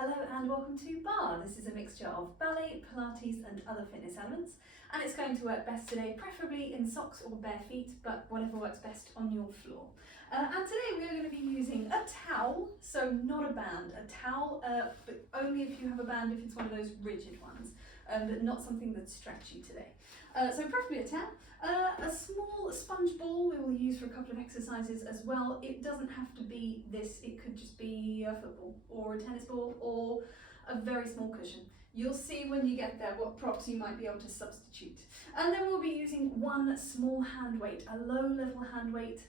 Hello and welcome to Barre. This is a mixture of ballet, Pilates and other fitness elements, and it's going to work best today, preferably in socks or bare feet, but whatever works best on your floor. And today we are going to be using a towel, so not a band, a towel, but only if you have a band, if it's one of those rigid ones, but not something that's stretchy today. So preferably a towel. A small sponge ball we will use for a couple of exercises as well. It doesn't have to be this, it could just be a football or a tennis ball or a very small cushion. You'll see when you get there what props you might be able to substitute. And then we'll be using one small hand weight, a low level hand weight.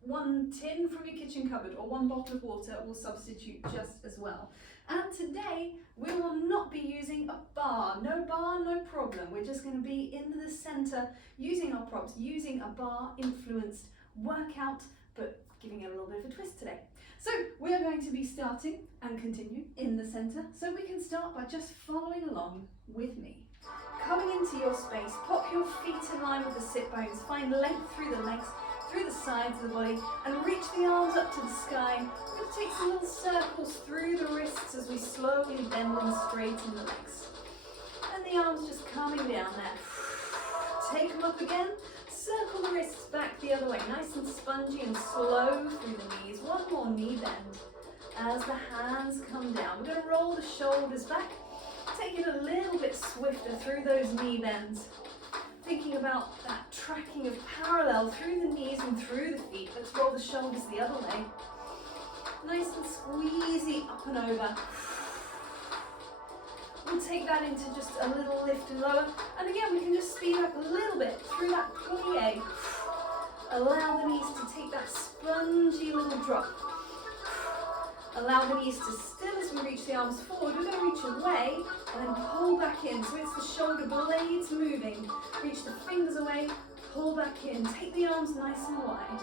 One tin from your kitchen cupboard or one bottle of water will substitute just as well. And today we will not be using a bar, no problem. We're just going to be in the center using our props, using a bar influenced workout, but giving it a little bit of a twist today. So we are going to be starting and continue in the center. So we can start by just following along with me. Coming into your space, pop your feet in line with the sit bones, find length through the legs, through the sides of the body, and reach the arms up to the sky. We're going to take some little circles through the wrists as we slowly bend them straight in the legs. And the arms just coming down there. Take them up again. Circle the wrists back the other way, nice and spongy and slow through the knees. One more knee bend as the hands come down. We're going to roll the shoulders back. Take it a little bit swifter through those knee bends. Thinking about that tracking of parallel through the knees and through the feet. Let's roll the shoulders the other way. Nice and squeezy up and over. We'll take that into just a little lift and lower. And again, we can just speed up a little bit through that plie. Allow the knees to take that spongy little drop. Allow the knees to still as we reach the arms forward. We're going to reach away and then pull back in. So it's the shoulder blades moving. Reach the fingers away, pull back in. Take the arms nice and wide.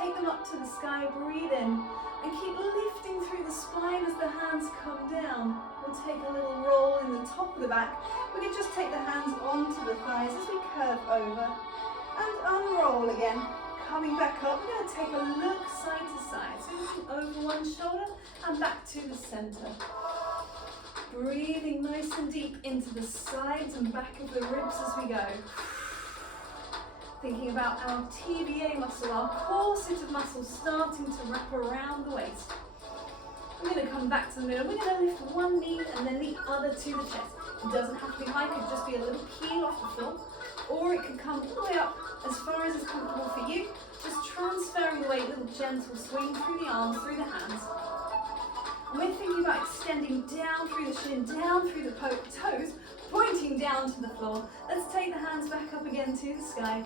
Take them up to the sky, breathe in. And keep lifting through the spine as the hands come down. We'll take a little roll in the top of the back. We can just take the hands onto the thighs as we curve over. And unroll again. Coming back up, we're going to take a look side to side. So looking over one shoulder and back to the center. Breathing nice and deep into the sides and back of the ribs as we go. Thinking about our TBA muscle, our corset of muscles starting to wrap around the waist. We're going to come back to the middle. We're going to lift one knee and then the other to the chest. It doesn't have to be high, it could just be a little peel off the floor. Or it could come all the way up as far as is comfortable for you. Just transferring the weight, little gentle swing through the arms, through the hands. And we're thinking about extending down through the shin, down through the toes, pointing down to the floor. Let's take the hands back up again to the sky.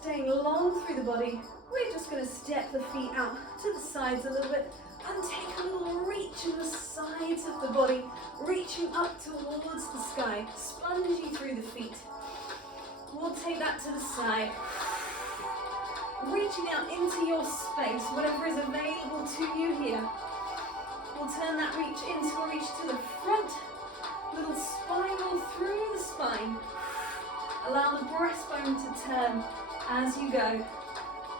Staying long through the body. We're just going to step the feet out to the sides a little bit and take a little reach in the sides of the body, reaching up towards the sky, spongy through the feet. We'll take that to the side, reaching out into your space, whatever is available to you here. We'll turn that reach into a reach to the front, little spiral through the spine. Allow the breastbone to turn as you go.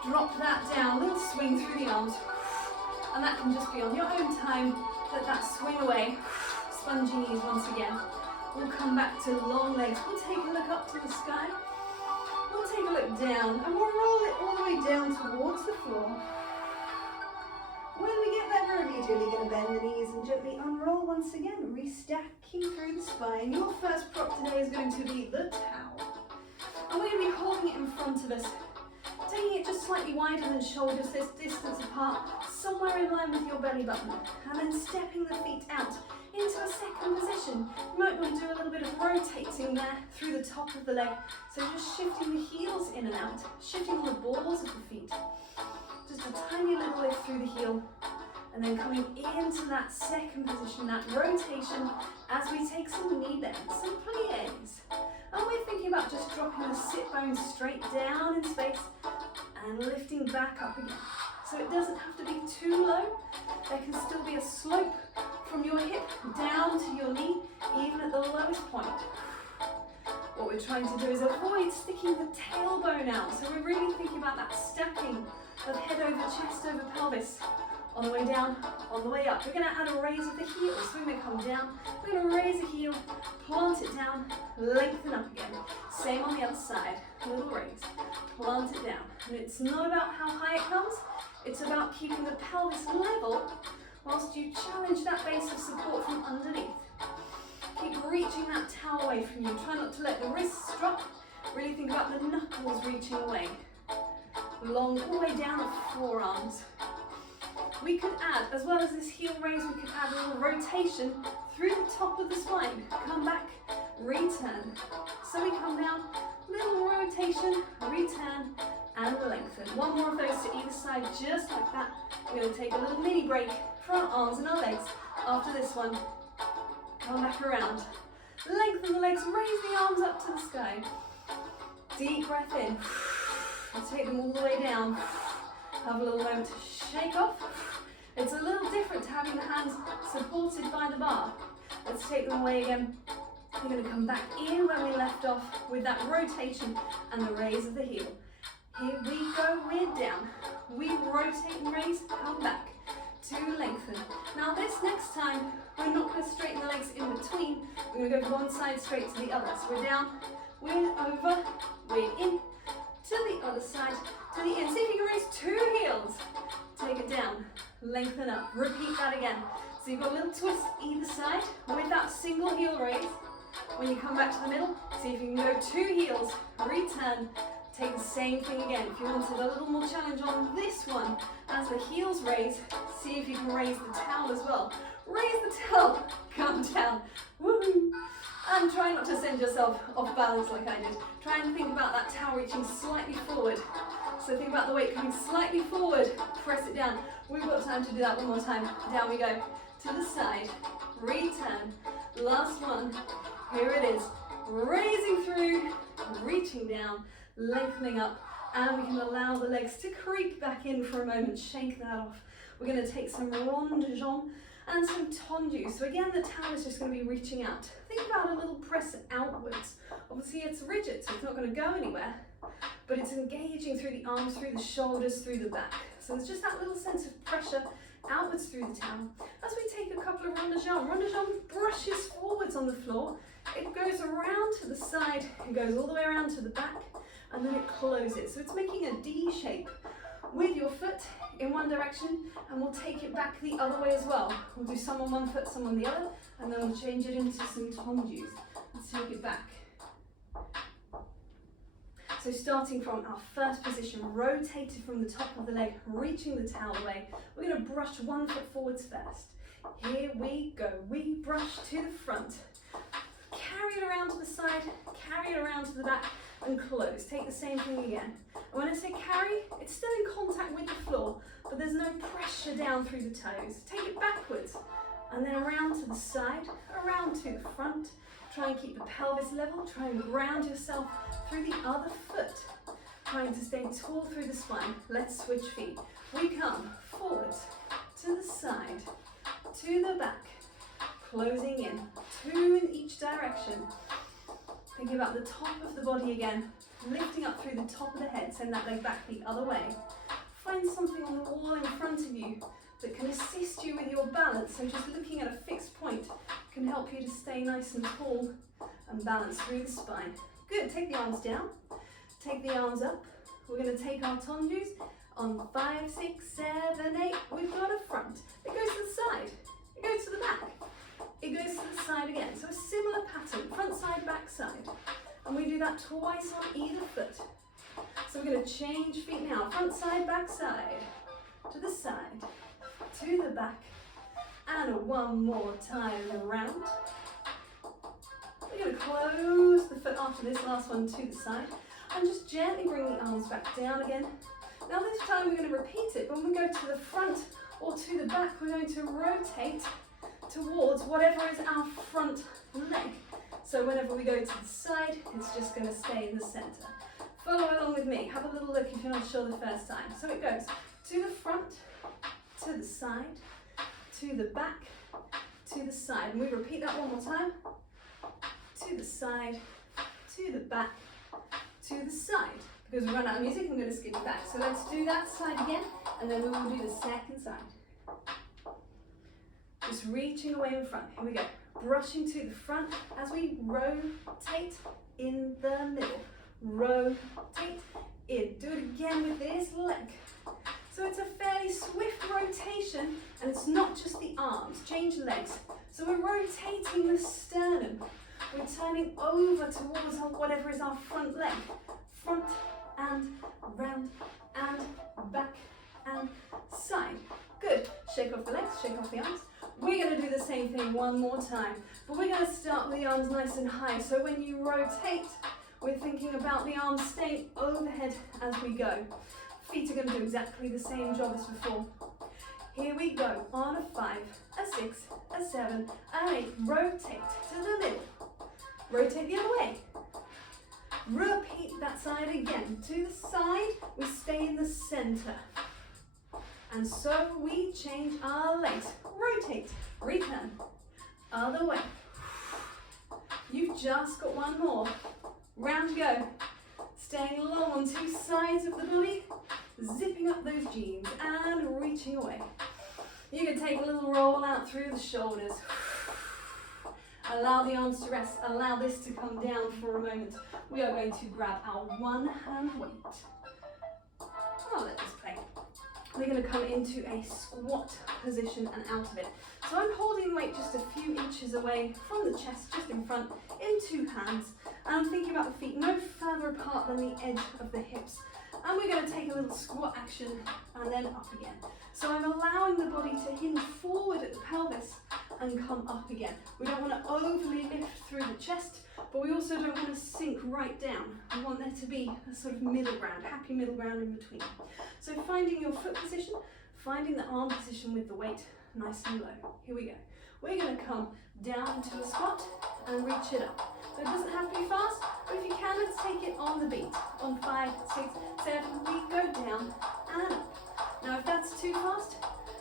Drop that down, little swing through the arms. And that can just be on your own time. Let that swing away. Spongy knees once again. We'll come back to long legs. We'll take a look up to the sky. We'll take a look down and we'll roll it all the way down towards the floor. When we get there, we're immediately going to bend the knees and gently unroll once again, restacking through the spine. Your first prop today is going to be the towel. And we're going to be holding it in front of us, taking it just slightly wider than shoulders, this distance apart, somewhere in line with your belly button, and then stepping the feet out into a second position. You might want to do a little bit of rotating there through the top of the leg, so just shifting the heels in and out, shifting the balls of the feet. Just a tiny little lift through the heel, and then coming into that second position, that rotation, as we take some knee bends, some plies. And we're thinking about just dropping the sit bones straight down in space and lifting back up again. So it doesn't have to be too low. There can still be a slope from your hip down to your knee, even at the lowest point. What we're trying to do is avoid sticking the tailbone out. So we're really thinking about that stacking of head over chest over pelvis. On the way down, on the way up. We're going to add a raise of the heels. So we're going to come down, we're going to raise a heel, plant it down, lengthen up again. Same on the other side, little raise, plant it down. And it's not about how high it comes, it's about keeping the pelvis level whilst you challenge that base of support from underneath. Keep reaching that towel away from you. Try not to let the wrists drop. Really think about the knuckles reaching away. Long all the way down the forearms. We could add, as well as this heel raise, we could add a little rotation through the top of the spine. Come back, return. So we come down, little rotation, return, and lengthen. One more of those to either side, just like that. We're going to take a little mini break for our arms and our legs. After this one, come back around. Lengthen the legs, raise the arms up to the sky. Deep breath in. And take them all the way down. Have a little moment to shake off. It's a little different to having the hands supported by the bar. Let's take them away again. We're going to come back in where we left off with that rotation and the raise of the heel. Here we go, we're down. We rotate and raise, come back to lengthen. Now this next time, we're not going to straighten the legs in between. We're going to go from one side straight to the other. So we're down, we're over, we're in, to the other side, to the in. See if you can raise 2 heels. Take it down, lengthen up, repeat that again. So you've got a little twist either side with that single heel raise. When you come back to the middle, see if you can go 2 heels, return, take the same thing again. If you wanted a little more challenge on this one, as the heels raise, see if you can raise the towel as well. Raise the towel, come down, woohoo! And try not to send yourself off balance like I did. Try and think about that towel reaching slightly forward. So think about the weight coming slightly forward, press it down. We've got time to do that one more time. Down we go, to the side, return, last one. Here it is, raising through, reaching down, lengthening up, and we can allow the legs to creep back in for a moment, shake that off. We're going to take some ronde jambes and some tendus. So again, the towel is just going to be reaching out. Think about a little press outwards. Obviously it's rigid, so it's not going to go anywhere, but it's engaging through the arms, through the shoulders, through the back. So there's just that little sense of pressure outwards through the towel. As we take a couple of ronde jambes brushes forwards on the floor. It goes around to the side, it goes all the way around to the back, and then it closes. So it's making a D shape with your foot in one direction, and we'll take it back the other way as well. We'll do some on one foot, some on the other, and then we'll change it into some tendus. Let's take it back. So starting from our first position, rotated from the top of the leg, reaching the towel away, we're going to brush one foot forwards first. Here we go. We brush to the front. Carry it around to the side, carry it around to the back, and close. Take the same thing again. And when I say carry, it's still in contact with the floor, but there's no pressure down through the toes. Take it backwards, and then around to the side, around to the front. Try and keep the pelvis level. Try and ground yourself through the other foot. Trying to stay tall through the spine. Let's switch feet. We come forwards, to the side, to the back, closing in, 2 in each direction. Thinking about the top of the body again, lifting up through the top of the head, send that leg back the other way. Find something on the wall in front of you that can assist you with your balance, so just looking at a fixed point can help you to stay nice and tall and balance through the spine. Good, take the arms down, take the arms up. We're going to take our tendus on 5, 6, 7, 8. We've got a front. It goes to the side, it goes to the back. It goes to the side again, so a similar pattern, front side, back side. And we do that twice on either foot. So we're going to change feet now, front side, back side, to the side, to the back, and one more time around. We're going to close the foot after this last one to the side, and just gently bring the arms back down again. Now this time we're going to repeat it, but when we go to the front or to the back, we're going to rotate towards whatever is our front leg. So whenever we go to the side, it's just going to stay in the center. Follow along with me. Have a little look if you're not sure the first time. So it goes to the front, to the side, to the back, to the side. And we repeat that one more time. To the side, to the back, to the side. Because we run out of music, I'm going to skip it back. So let's do that side again, and then we will do the second side. Just reaching away in front. Here we go. Brushing to the front as we rotate in the middle. Rotate in. Do it again with this leg. So it's a fairly swift rotation, and it's not just the arms. Change legs. So we're rotating the sternum. We're turning over towards whatever is our front leg. Front and round and back and side. Good. Shake off the legs, shake off the arms. We're going to do the same thing one more time, but we're going to start with the arms nice and high. So when you rotate, we're thinking about the arms staying overhead as we go. Feet are going to do exactly the same job as before. Here we go. On a 5, a 6, a 7, an 8. Rotate to the middle. Rotate the other way. Repeat that side again. To the side, we stay in the center. And so we change our legs. Rotate, return, other way. You've just got one more. Round you go. Staying long on two sides of the body, zipping up those jeans and reaching away. You can take a little roll out through the shoulders. Allow the arms to rest. Allow this to come down for a moment. We are going to grab our one hand weight. I'll let this play. We're going to come into a squat position and out of it. So I'm holding the weight just a few inches away from the chest, just in front, in two hands. And I'm thinking about the feet no further apart than the edge of the hips. And we're going to take a little squat action and then up again. So I'm allowing the body to hinge forward at the pelvis and come up again. We don't want to overly lift through the chest, but we also don't want to sink right down. We want there to be a sort of middle ground, happy middle ground in between. So finding your foot position, finding the arm position with the weight nice and low. Here we go. We're going to come down into a squat and reach it up. So it doesn't have to be fast, but if you can, let's take it on the beat. On 5, 6, 7, we go down and up. Now if that's too fast,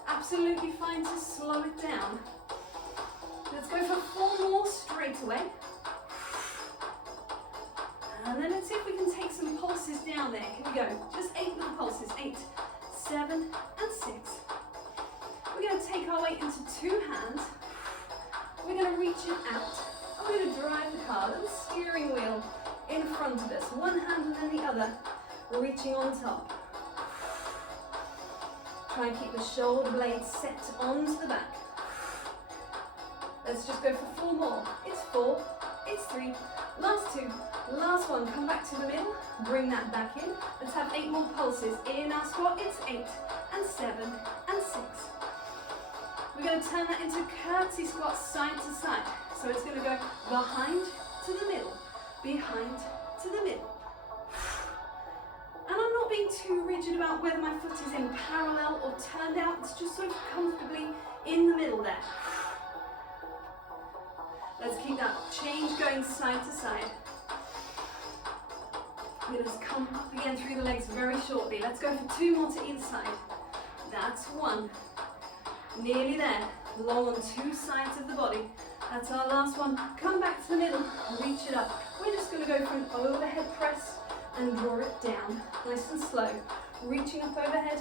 absolutely fine to slow it down. Let's go for 4 more straight away. And then let's see if we can take some pulses down there. Here we go. Just 8 little pulses. 8, 7, and 6. We're going to take our weight into 2 hands. We're going to reach it out. And we're going to drive the car, the steering wheel in front of us. One hand and then the other, reaching on top. Try and keep the shoulder blades set onto the back. Let's just go for 4 more. It's 4, it's 3, last 2, last 1. Come back to the middle, bring that back in. Let's have 8 more pulses. In our squat, it's 8, and 7, and 6. We're going to turn that into curtsy squat side to side. So it's going to go behind to the middle, behind to the middle. And I'm not being too rigid about whether my foot is in parallel or turned out. It's just sort of comfortably in the middle there. Let's keep that change going side to side. We're going to come up again through the legs very shortly. Let's go for 2 more to each side. That's 1. Nearly there. Long on 2 sides of the body. That's our last one. Come back to the middle, reach it up. We're just going to go for an overhead press and draw it down. Nice and slow. Reaching up overhead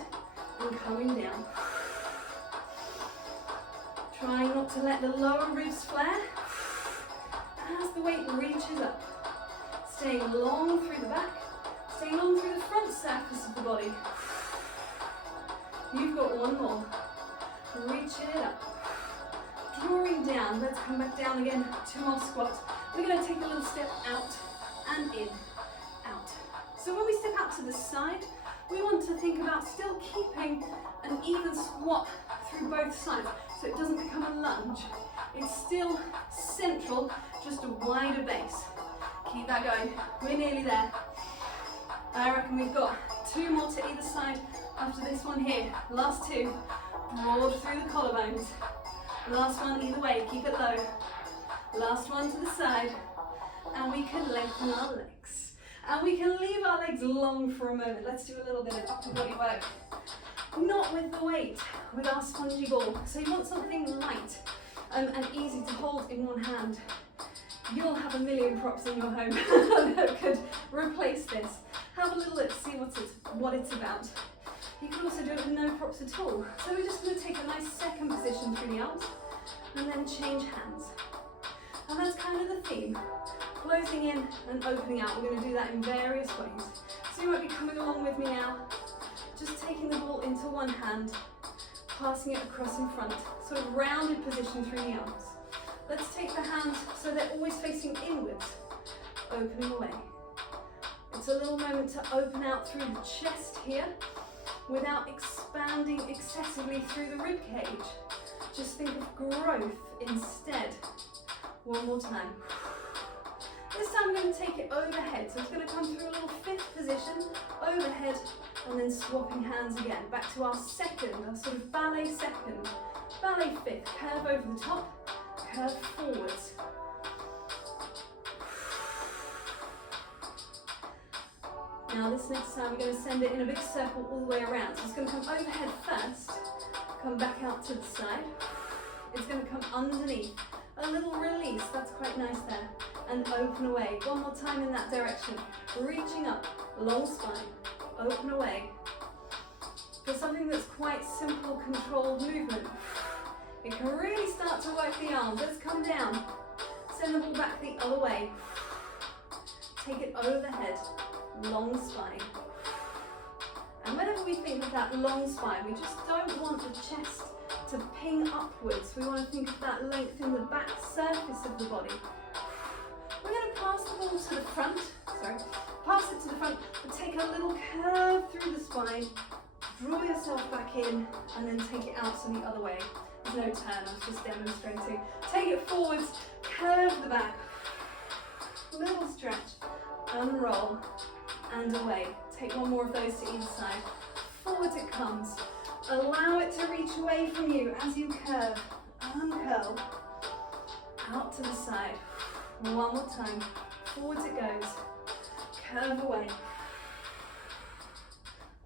and coming down. Trying not to let the lower ribs flare as the weight reaches up. Staying long through the back, staying long through the front surface of the body. You've got 1 more. Reaching it up. Drawing down. Let's come back down again. 2 more squats. We're going to take a little step out and in, out. So when we step out to the side, we want to think about still keeping an even squat through both sides so it doesn't become a lunge. It's still central, just a wider base. Keep that going. We're nearly there. I reckon we've got 2 more to either side after this one here. Last 2. Broad through the collarbones. Last one either way, keep it low. Last one to the side. And we can lengthen our legs. And we can leave our legs long for a moment. Let's do a little bit of upper body work. Not with the weight, with our spongy ball. So you want something light and easy to hold in one hand. You'll have a million props in your home that could replace this. Have a little look, see what it's about. You can also do it with no props at all. So we're just going to take a nice second position through the arms and then change hands. And that's kind of the theme. Closing in and opening out. We're going to do that in various ways. So you might be coming along with me now. Just taking the ball into one hand, passing it across in front. Sort of rounded position through the arms. Let's take the hands so they're always facing inwards. Opening away. It's a little moment to open out through the chest here without expanding excessively through the rib cage. Just think of growth instead. One more time. This time we're going to take it overhead. So it's going to come through a little fifth position, overhead, and then swapping hands again. Back to our second, our sort of ballet second. Ballet fifth, curve over the top, curve forwards. Now this next time we're going to send it in a big circle all the way around. So it's going to come overhead first, come back out to the side. It's going to come underneath. A little release, that's quite nice there. And open away. One more time in that direction. Reaching up, long spine, open away. For something that's quite simple, controlled movement, it can really start to work the arms. Let's come down. Send the ball back the other way. Take it overhead. Long spine. And whenever we think of that long spine, we just don't want the chest to ping upwards. We want to think of that length in the back surface of the body. We're going to pass the ball to the front, pass it to the front, but take a little curve through the spine, draw yourself back in, and then take it out to the other way. There's no turn, I was just demonstrating. Take it forwards, curve the back, little stretch, unroll, and away. Take one more of those to either side. Forwards it comes. Allow it to reach away from you as you curve. Uncurl. Out to the side. One more time. Forwards it goes. Curve away.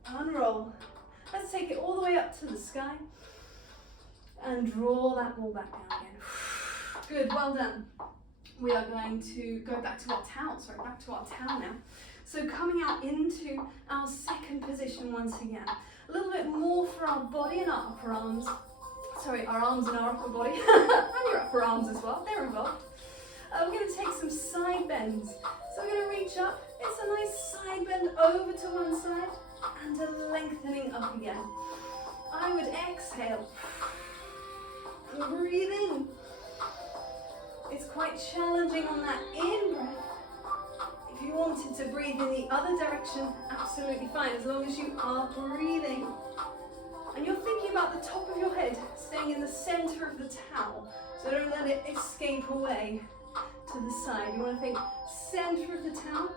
Unroll. Let's take it all the way up to the sky. And draw that ball back down again. Good, well done. We are going to go back to our towel. Back to our towel now. So coming out into our second position once again. A little bit more for our body and our upper arms. Our arms and our upper body. And your upper arms as well, they're involved. We're going to take some side bends. So we're going to reach up. It's a nice side bend over to one side and a lengthening up again. I would exhale. Breathe in. It's quite challenging on that in breath. If you wanted to breathe in the other direction, absolutely fine, as long as you are breathing. And you're thinking about the top of your head, staying in the center of the towel, so don't let it escape away to the side. You want to think center of the towel,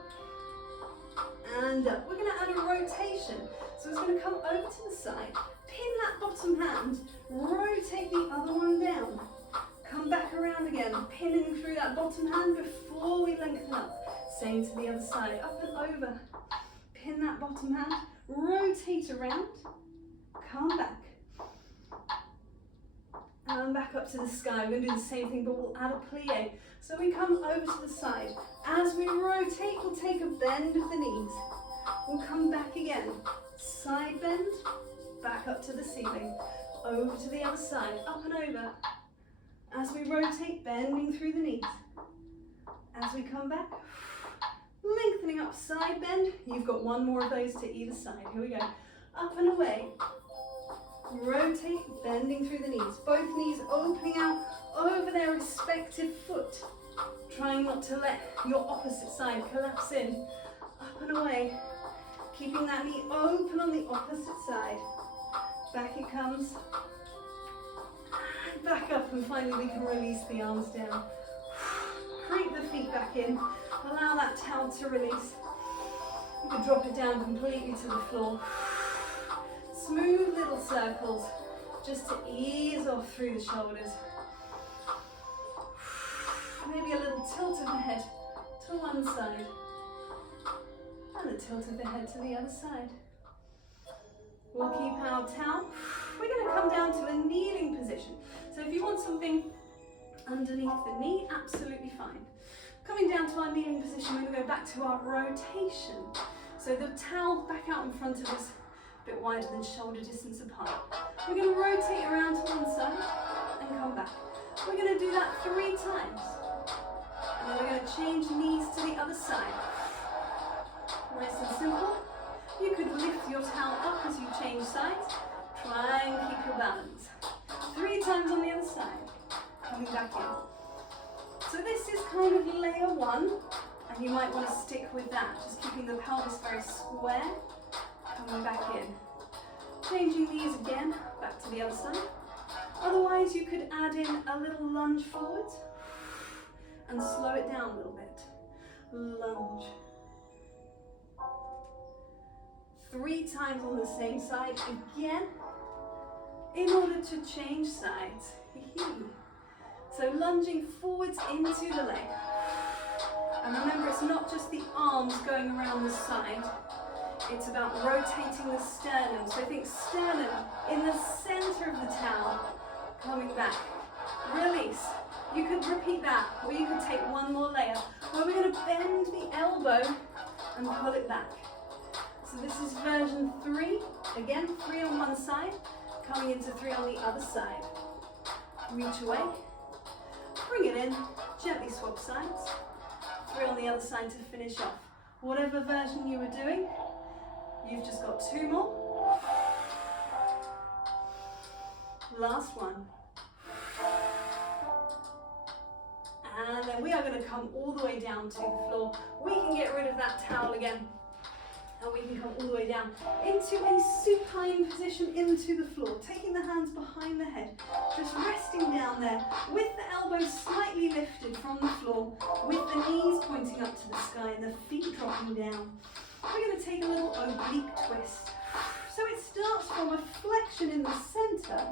and we're going to add a rotation. So it's going to come over to the side, pin that bottom hand, rotate the other one down, come back around again, pinning through that bottom hand before we lengthen up. Same to the other side, up and over. Pin that bottom hand, rotate around, come back. And back up to the sky. We're going to do the same thing, but we'll add a plie. So we come over to the side. As we rotate, we'll take a bend of the knees. We'll come back again. Side bend, back up to the ceiling. Over to the other side, up and over. As we rotate, bending through the knees. As we come back, lengthening up, side bend. You've got one more of those to either side. Here we go. Up and away. Rotate, bending through the knees. Both knees opening out over their respective foot. Trying not to let your opposite side collapse in. Up and away. Keeping that knee open on the opposite side. Back it comes. And back up, and finally we can release the arms down. Creep the feet back in. Allow that towel to release. You can drop it down completely to the floor. Smooth little circles just to ease off through the shoulders. Maybe a little tilt of the head to one side and a tilt of the head to the other side. We'll keep our towel. We're going to come down to a kneeling position. So if you want something underneath the knee, absolutely fine. Coming down to our kneeling position, we're going to go back to our rotation. So the towel back out in front of us, a bit wider than shoulder distance apart. We're going to rotate around to one side and come back. We're going to do that 3 times. And then we're going to change knees to the other side. Nice and simple. You could lift your towel up as you change sides. Try and keep your balance. 3 times on the other side. Coming back in. So this is kind of layer 1, and you might want to stick with that, just keeping the pelvis very square. Coming back in. Changing these again, back to the other side. Otherwise you could add in a little lunge forwards and slow it down a little bit. Lunge. 3 times on the same side again, in order to change sides. So lunging forwards into the leg. And remember, it's not just the arms going around the side, it's about rotating the sternum. So think sternum in the center of the towel, coming back. Release. You could repeat that, or you could take one more layer, where we're going to bend the elbow and pull it back. So this is version 3. Again, 3 on one side, coming into 3 on the other side. Reach away. Bring it in, gently swap sides. 3 on the other side to finish off. Whatever version you were doing, you've just got 2 more. Last one. And then we are going to come all the way down to the floor. We can get rid of that towel again. And we can come all the way down into a supine position into the floor, taking the hands behind the head, just resting down there with the elbows slightly lifted from the floor, with the knees pointing up to the sky and the feet dropping down. We're going to take a little oblique twist. So it starts from a flexion in the center,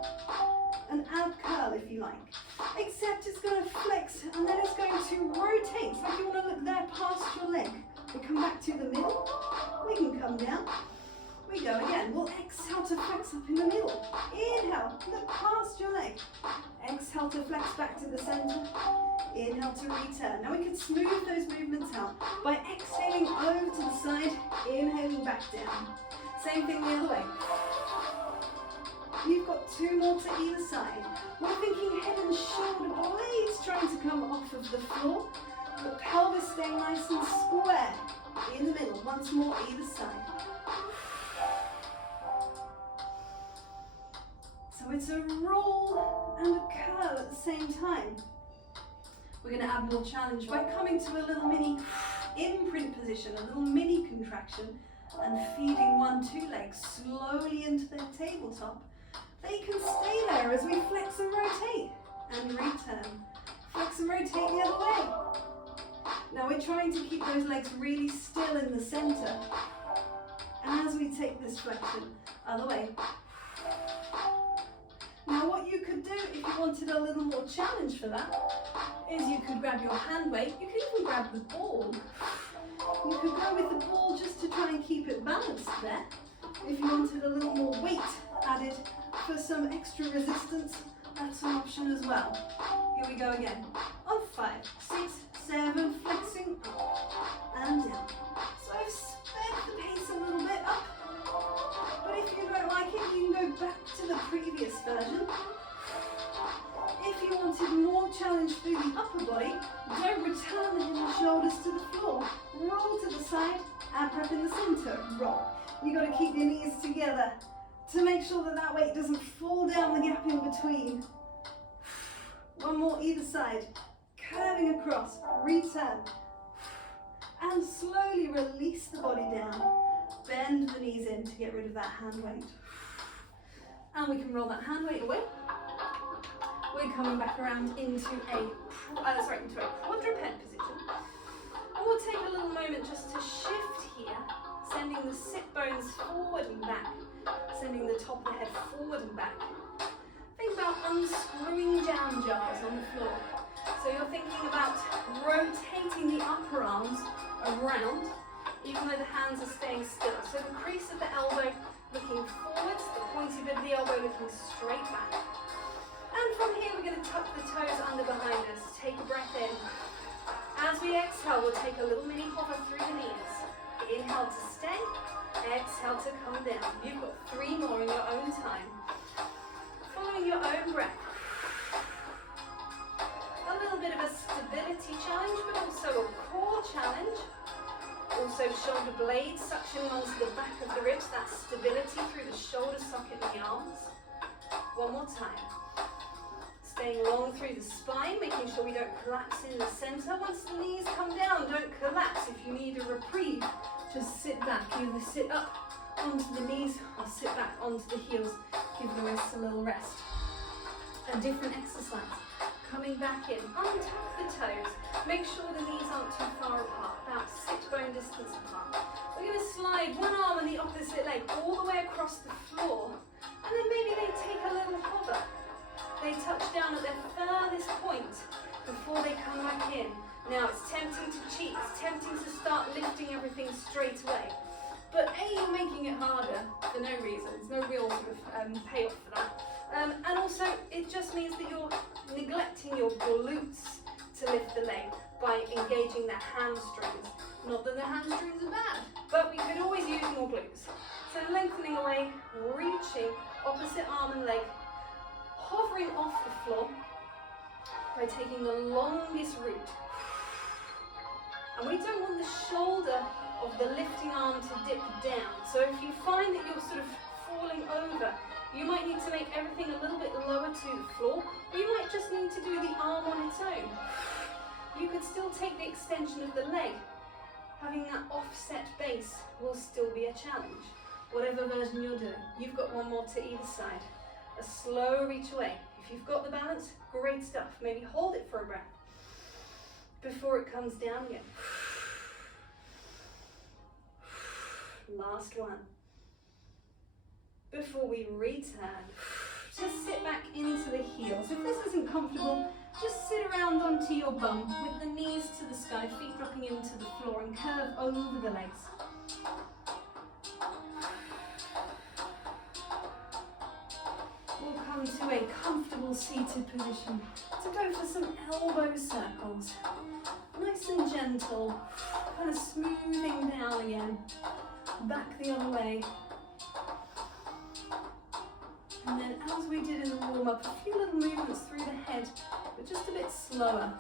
an ab curl if you like, except it's going to flex and then it's going to rotate. It's like you want to look there past your leg. We come back to the middle, we can come down, we go again. We'll exhale to flex up in the middle. Inhale, look past your leg. Exhale to flex back to the center. Inhale to return. Now we can smooth those movements out by exhaling over to the side, inhaling back down. Same thing the other way. You've got 2 more to either side. We're thinking head and shoulder blades trying to come off of the floor. The pelvis staying nice and square in the middle. Once more either side. So it's a roll and a curl at the same time. We're going to add more challenge by coming to a little mini imprint position, a little mini contraction, and feeding 1-2 legs slowly into the tabletop. They can stay there as we flex and rotate and return. Flex and rotate the other way. Now we're trying to keep those legs really still in the center. And as we take this flexion, other way. Now what you could do if you wanted a little more challenge for that, is you could grab your hand weight, you could even grab the ball. You could go with the ball just to try and keep it balanced there. If you wanted a little more weight added for some extra resistance, that's an option as well. Here we go again. On 5, 6, 7, flexing up and down. So I've sped the pace a little bit up, but if you don't like it, you can go back to the previous version. If you wanted more challenge through the upper body, don't return the head and shoulders to the floor. Roll to the side, ab prep in the center, roll. You've got to keep your knees together to make sure that that weight doesn't fall down the gap in between. 1 more either side, curving across, return, and slowly release the body down. Bend the knees in to get rid of that hand weight. And we can roll that hand weight away. We're coming back around into a quadruped position. And we'll take a little moment just to shift here, sending the sit bones forward and back, sending the top of the head forward and back. Think about unscrewing jam jars on the floor. So you're thinking about rotating the upper arms around, even though the hands are staying still. So the crease of the elbow looking forwards, the pointy bit of the elbow looking straight back. And from here we're going to tuck the toes under behind us. Take a breath in. As we exhale, we'll take a little mini hover through the knees. Inhale to stay, exhale to come down. You've got 3 more in your own time. Following your own breath. A little bit of a stability challenge, but also a core challenge. Also shoulder blades suctioning onto the back of the ribs, that stability through the shoulder socket and the arms. One more time. Staying long through the spine, making sure we don't collapse in the center. Once the knees come down, don't collapse. If you need a reprieve, just sit back. Either sit up onto the knees or sit back onto the heels. Give the wrists a little rest. A different exercise. Coming back in, untuck the toes. Make sure the knees aren't too far apart, about sit bone distance apart. We're going to slide one arm and the opposite leg all the way across the floor. And then maybe they take a little hover. They touch down at their furthest point before they come back in. Now it's tempting to cheat, it's tempting to start lifting everything straight away. But A, you're making it harder for no reason. There's no real sort of payoff for that. And also, it just means that you're neglecting your glutes to lift the leg by engaging the hamstrings. Not that the hamstrings are bad, but we could always use more glutes. So lengthening away, reaching, opposite arm and leg, hovering off the floor by taking the longest route. And we don't want the shoulder of the lifting arm to dip down. So if you find that you're sort of falling over, you might need to make everything a little bit lower to the floor, or you might just need to do the arm on its own. You could still take the extension of the leg. Having that offset base will still be a challenge. Whatever version you're doing, you've got one more to either side. A slow reach away. If you've got the balance, great stuff. Maybe hold it for a breath before it comes down again. Last one. Before we return, just sit back into the heels. If this isn't comfortable, just sit around onto your bum with the knees to the sky, feet dropping into the floor and curve over the legs. We'll come to a comfortable seated position to go for some elbow circles. Nice and gentle, kind of smoothing down again. Back the other way. And then as we did in the warm-up, a few little movements through the head, but just a bit slower.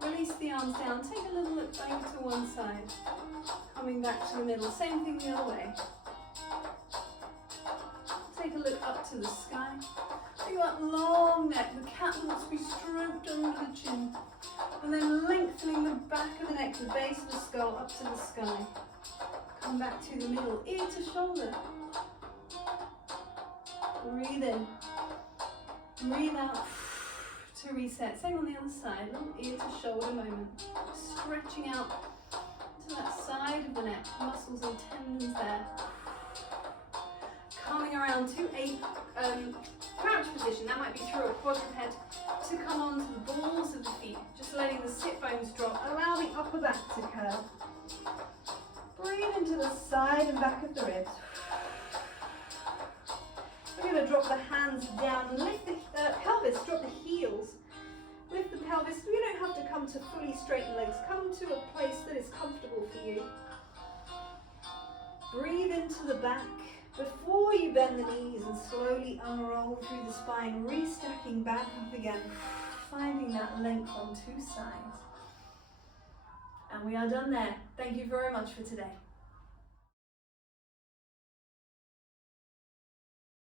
Release the arms down, take a little look over to one side. Coming back to the middle, same thing the other way. Take a look up to the sky. Think about long neck, the cat wants to be stroked under the chin. And then lengthening the back of the neck, the base of the skull up to the sky. Come back to the middle, ear to shoulder. Breathe in, breathe out to reset. Same on the other side, little ear to shoulder moment. Stretching out to that side of the neck, muscles and tendons there. Coming around to a crouch position, that might be through a quadruped, to come onto the balls of the feet, just letting the sit bones drop. Allow the upper back to curve. Breathe into the side and back of the ribs. We're going to drop the hands down and lift the pelvis, drop the heels. Lift the pelvis. You don't have to come to fully straightened legs. Come to a place that is comfortable for you. Breathe into the back before you bend the knees and slowly unroll through the spine, restacking back up again, finding that length on two sides. And we are done there. Thank you very much for today.